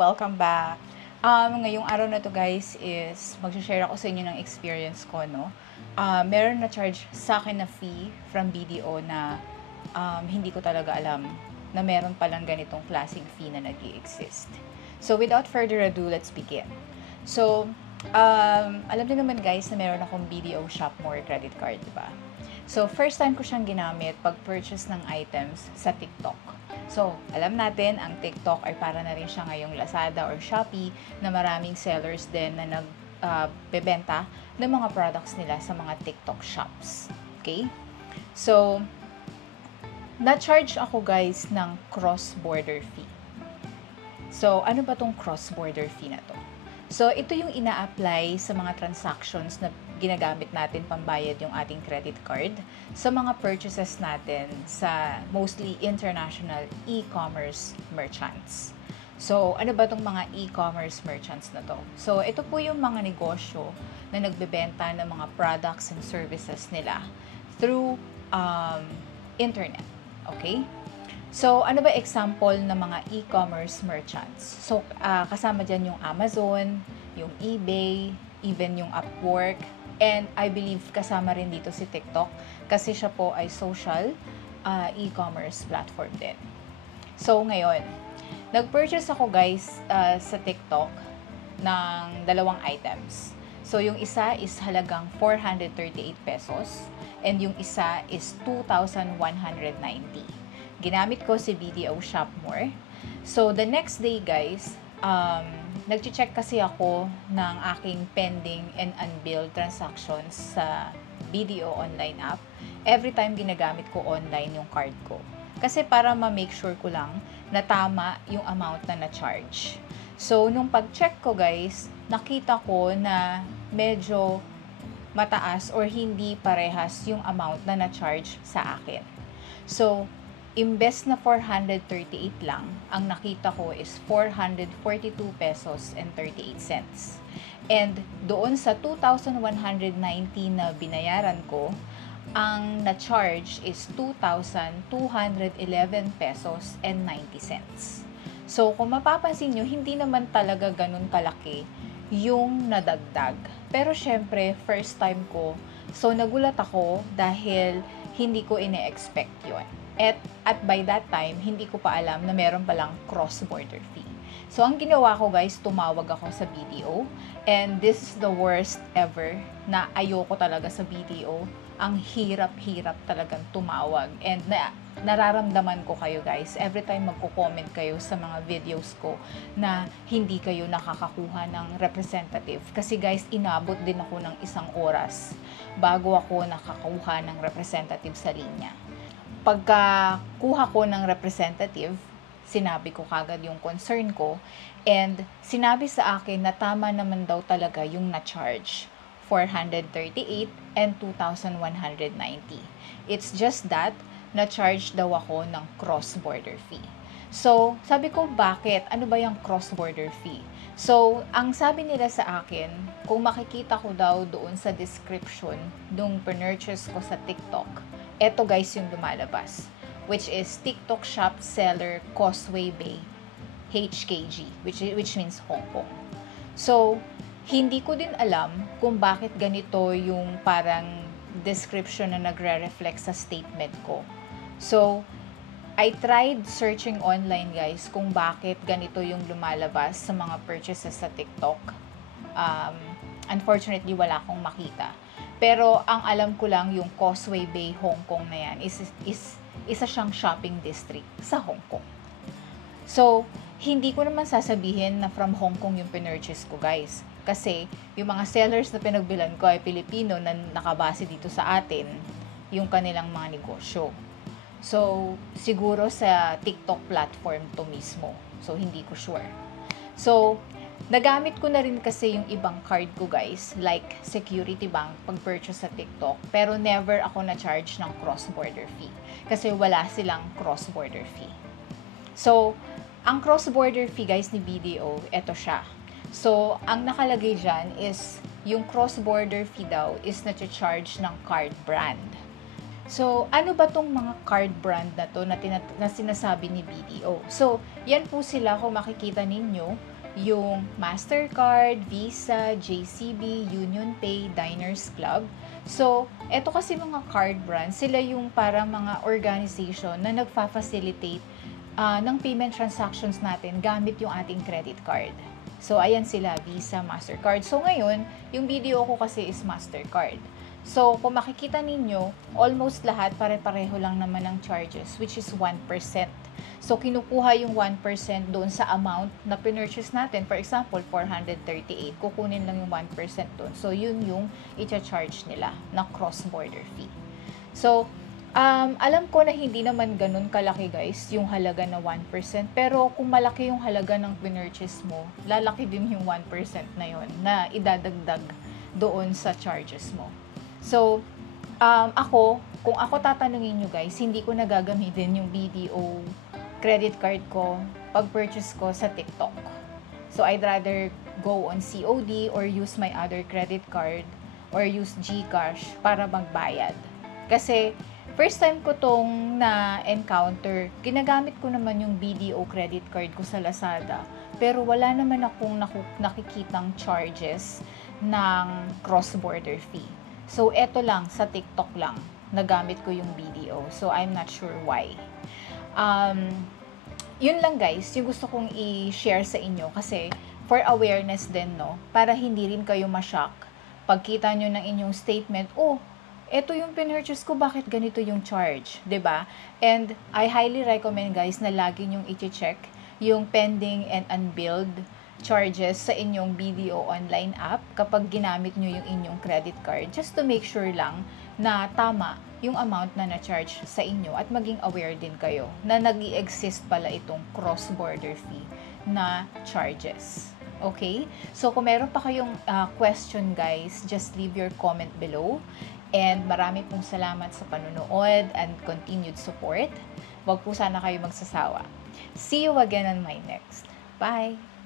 Welcome back. Ngayong araw na to guys is mag-share ako sa inyo ng experience ko, no? Meron na charge sa akin na fee from BDO na hindi ko talaga alam na meron palang ganitong klaseng fee na nag-i-exist. So, without further ado, let's begin. So, alam din naman guys na meron akong BDO Shopmore credit card, diba? So, first time ko siyang ginamit pag-purchase ng items sa TikTok. So, alam natin, ang TikTok ay para na rin siya ngayong Lazada or Shopee na maraming sellers din na nagbebenta ng mga products nila sa mga TikTok shops. Okay? So, na-charge ako guys ng cross-border fee. So, ano ba tong cross-border fee na to? So, ito yung ina-apply sa mga transactions na ginagamit natin pambayad yung ating credit card sa mga purchases natin sa mostly international e-commerce merchants. So, ano ba tong mga e-commerce merchants na to? So, ito po yung mga negosyo na nagbebenta ng mga products and services nila through internet. Okay? So, ano ba example ng mga e-commerce merchants? So, kasama dyan yung Amazon, yung eBay, even yung Upwork, and I believe kasama rin dito si TikTok kasi siya po ay social e-commerce platform din. So, ngayon, nag-purchase ako guys sa TikTok ng dalawang items. So, yung isa is halagang 438 pesos and yung isa is 2,190. Ginamit ko si BDO Shopmore. So, the next day guys, nag-check kasi ako ng aking pending and unbilled transactions sa BDO online app. Every time ginagamit ko online yung card ko. Kasi para ma-make sure ko lang na tama yung amount na na-charge. So, nung pag-check ko guys, nakita ko na medyo mataas or hindi parehas yung amount na na-charge sa akin. So, imbes na 438 lang, ang nakita ko is 442 pesos and 38 cents. And doon sa 2,190 na binayaran ko, ang na-charge is 2,211 pesos and 90 cents. So, kung mapapansin nyo, hindi naman talaga ganun kalaki yung nadagdag. Pero syempre, first time ko, so nagulat ako dahil hindi ko ine-expect yun. At by that time, hindi ko pa alam na meron palang cross-border fee. So, ang ginawa ko guys, tumawag ako sa BDO. And this is the worst ever na ayoko talaga sa BDO. Ang hirap-hirap talagang tumawag. And nararamdaman ko kayo guys, every time magko-comment kayo sa mga videos ko na hindi kayo nakakakuha ng representative. Kasi guys, inabot din ako ng 1 oras bago ako nakakuha ng representative sa linya. Pagkakuha ko ng representative, sinabi ko kagad yung concern ko and sinabi sa akin na tama naman daw talaga yung na-charge, 438 and 2,190. It's just that, na-charge daw ako ng cross-border fee. So, sabi ko, bakit? Ano ba yung cross-border fee? So, ang sabi nila sa akin, kung makikita ko daw doon sa description nung purchase ko sa TikTok, eto guys yung lumalabas, which is TikTok Shop Seller Causeway Bay HKG, which means Hong Kong. So, hindi ko din alam kung bakit ganito yung parang description na nagre-reflect sa statement ko. So, I tried searching online guys kung bakit ganito yung lumalabas sa mga purchases sa TikTok. Unfortunately, wala akong makita. Pero ang alam ko lang yung Causeway Bay, Hong Kong na yan is isa siyang shopping district sa Hong Kong. So, hindi ko naman sasabihin na from Hong Kong yung pinurchase ko guys. Kasi yung mga sellers na pinagbilan ko ay Pilipino na nakabase dito sa atin yung kanilang mga negosyo. So, siguro sa TikTok platform to mismo. So, hindi ko sure. So, nagamit ko na rin kasi yung ibang card ko guys, like Security Bank pag-purchase sa TikTok, pero never ako na-charge ng cross-border fee kasi wala silang cross-border fee. So, ang cross-border fee guys ni BDO, eto siya. So, ang nakalagay dyan is yung cross-border fee daw is na-charge ng card brand. So, ano ba tong mga card brand na to na sinasabi ni BDO? So, yan po sila kung makikita ninyo, yung Mastercard, Visa, JCB, UnionPay, Diners Club. So, eto kasi mga card brands, sila yung parang mga organization na nagfa-facilitate ng payment transactions natin gamit yung ating credit card. So, ayan sila, Visa, Mastercard. So, ngayon, yung BDO ko kasi is Mastercard. So, kung makikita ninyo, almost lahat pare-pareho lang naman ng charges, which is 1%. So, kinukuha yung 1% doon sa amount na pinurchase natin. For example, 438. Kukunin lang yung 1% doon. So, yun yung i-charge nila na cross-border fee. So, alam ko na hindi naman ganun kalaki guys, yung halaga na 1%. Pero kung malaki yung halaga ng pinurchase mo, lalaki din yung 1% na yun na idadagdag doon sa charges mo. So, kung ako tatanungin nyo guys, hindi ko nagagamitin yung BDO credit card ko pag-purchase ko sa TikTok. So, I'd rather go on COD or use my other credit card or use GCash para magbayad. Kasi, first time ko tong na-encounter, ginagamit ko naman yung BDO credit card ko sa Lazada. Pero wala naman akong nakikitang charges ng cross-border fee. So, eto lang, sa TikTok lang, nagamit ko yung BDO. So, I'm not sure why. Yun lang guys, yung gusto kong i-share sa inyo kasi for awareness din, no? Para hindi rin kayo ma-shock. Pagkita nyo ng inyong statement, oh, eto yung pinurchase ko, bakit ganito yung charge? 'Di ba? And I highly recommend guys na lagi nyong i-check yung pending and unbilled charges sa inyong BDO online app kapag ginamit nyo yung inyong credit card, just to make sure lang na tama yung amount na na-charge sa inyo at maging aware din kayo na nag-i-exist pala itong cross-border fee na charges. Okay? So, kung meron pa kayong question guys, just leave your comment below. And marami pong salamat sa panunood and continued support. Huwag po sana kayo magsasawa. See you again on my next. Bye!